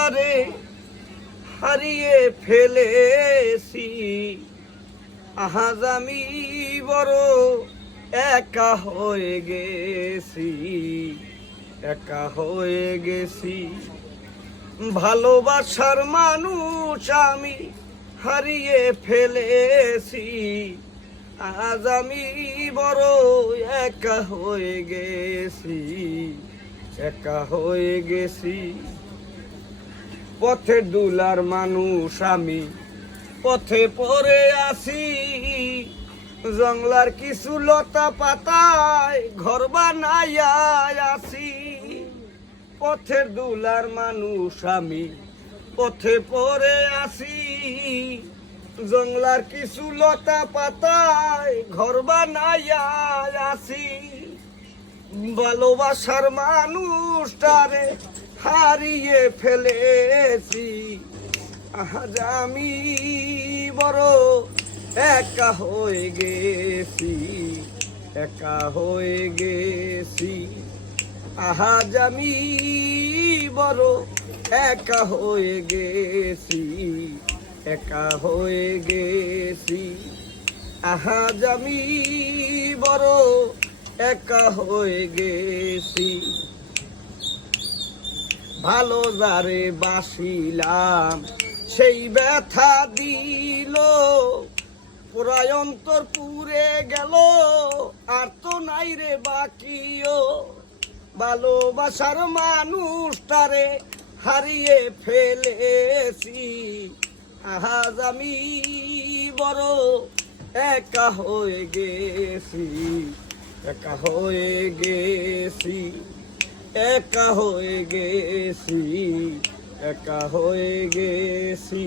মানুষটারে হারিয়ে ফেলেছি, আজ আমি বড় একা হয়ে গেছি, একা হয়ে গেছি। ভালোবাসার মানুষ আমি হারিয়ে ফেলেছি, আজ আমি বড় একা হয়ে গেছি, একা হয়ে গেছি। পথের দুলার মানুষ আমি পথে পড়ে আছি, জংলার কিছু লতা পাতায় ঘর বানাইয়া আছি। পথের দুলার মানুষ আমি পথে পড়ে আছি, জংলার কিছু লতা পাতায় ঘর বানাইয়া আছি। ভালোবাসার মানুষটারে হারিয়ে ফেলেছি, আজ আমি বড় একা হয়ে গেছি, একা হয়ে গেছি। আজ আমি বড় একা হয়ে গেছি, একা হয়ে গেছি। আজ আমি বড় একা হয়ে গেছি। ভালো যারে বাসিলাম সেই ব্যথা দিল, পুরায় অন্তর পুড়ে গেল, আর তো নাই রে বাকিও। ভালোবাসার মানুষটারে হারিয়ে ফেলেছি, আজ আমি বড় একা হয়ে গেছি, একা হয়ে গেছি, একা হয়ে গেছি, একা হয়ে গেছি।